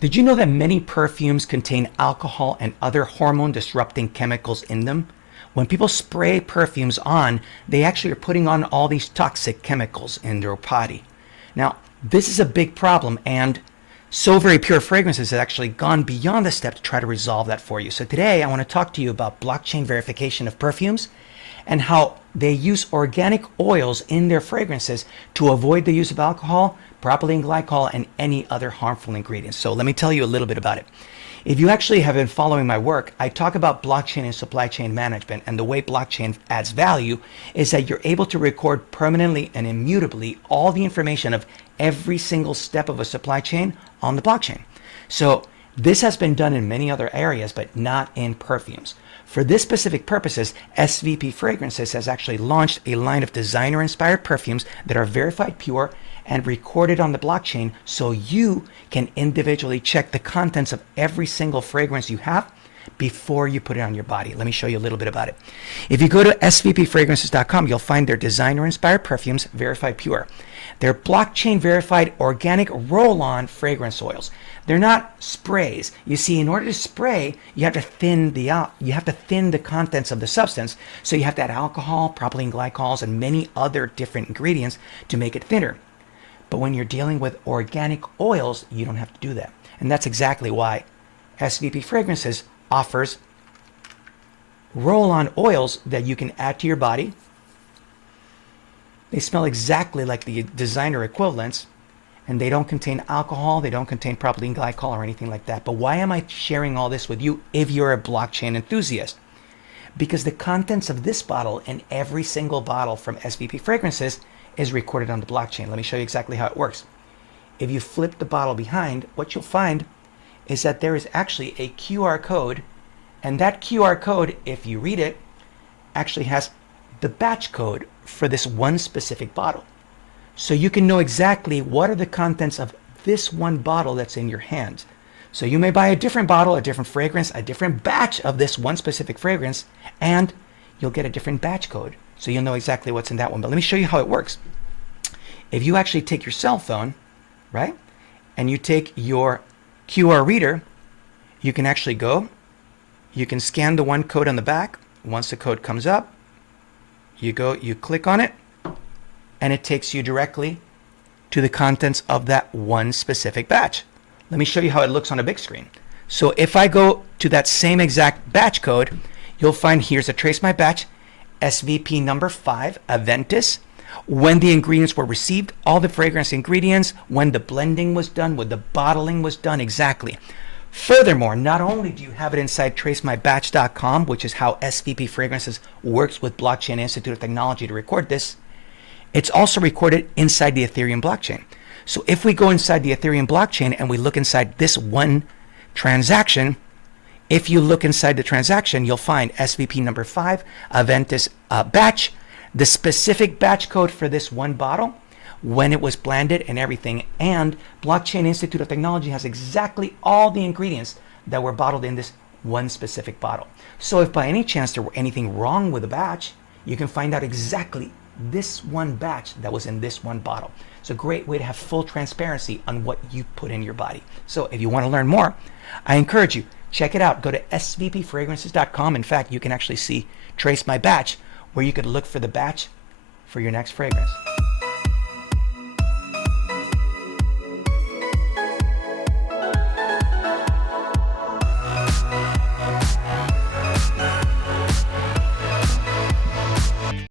Did you know that many perfumes contain alcohol and other hormone disrupting chemicals in them? When people spray perfumes on, they actually are putting on all these toxic chemicals in their body. Now, this is a big problem, and So Very Pure Fragrances has actually gone beyond the step to try to resolve that for you. So today I want to talk to you about blockchain verification of perfumes and how they use organic oils in their fragrances to avoid the use of alcohol, propylene glycol, and any other harmful ingredients. So let me tell you a little bit about it. If you actually have been following my work, I talk about blockchain and supply chain management, and the way blockchain adds value is that you're able to record permanently and immutably all the information of every single step of a supply chain on the blockchain. So this has been done in many other areas, but not in perfumes. For this specific purposes, SVP Fragrances has actually launched a line of designer-inspired perfumes that are verified pure and recorded on the blockchain, so you can individually check the contents of every single fragrance you have before you put it on your body. Let me show you a little bit about it. If you go to svpfragrances.com, you'll find their designer-inspired perfumes verified pure. They're blockchain-verified organic roll-on fragrance oils. They're not sprays. You see, in order to spray, you have to thin the contents of the substance. So you have to add alcohol, propylene glycols, and many other different ingredients to make it thinner. But when you're dealing with organic oils, you don't have to do that. And that's exactly why SVP Fragrances offers roll-on oils that you can add to your body. They smell exactly like the designer equivalents, and they don't contain alcohol, they don't contain propylene glycol or anything like that. But why am I sharing all this with you if you're a blockchain enthusiast? Because the contents of this bottle and every single bottle from SVP Fragrances is recorded on the blockchain. Let me show you exactly how it works. If you flip the bottle behind, what you'll find is that there is actually a QR code, and that QR code, if you read it, actually has the batch code for this one specific bottle. So you can know exactly what are the contents of this one bottle that's in your hand. So you may buy a different bottle, a different fragrance, a different batch of this one specific fragrance, and you'll get a different batch code. So you'll know exactly what's in that one. But let me show you how it works. If you actually take your cell phone, right, and you take your QR reader, you can actually go, you can scan the one code on the back. Once the code comes up, you go, you click on it, and it takes you directly to the contents of that one specific batch. Let me show you how it looks on a big screen. So if I go to that same exact batch code, you'll find here's a trace my batch, SVP number 5, Aventus, when the ingredients were received, all the fragrance ingredients, when the blending was done, when the bottling was done, exactly. Furthermore, not only do you have it inside tracemybatch.com, which is how SVP Fragrances works with Blockchain Institute of Technology to record this, it's also recorded inside the Ethereum blockchain. So if we go inside the Ethereum blockchain and we look inside this one transaction, if you look inside the transaction, you'll find SVP number 5, Aventus batch, the specific batch code for this one bottle, when it was blended and everything. And Blockchain Institute of Technology has exactly all the ingredients that were bottled in this one specific bottle. So if by any chance there were anything wrong with the batch, you can find out exactly this one batch that was in this one bottle. It's a great way to have full transparency on what you put in your body. So if you want to learn more, I encourage you, check it out. Go to svpfragrances.com. In fact, you can actually see Trace My Batch, where you could look for the batch for your next fragrance.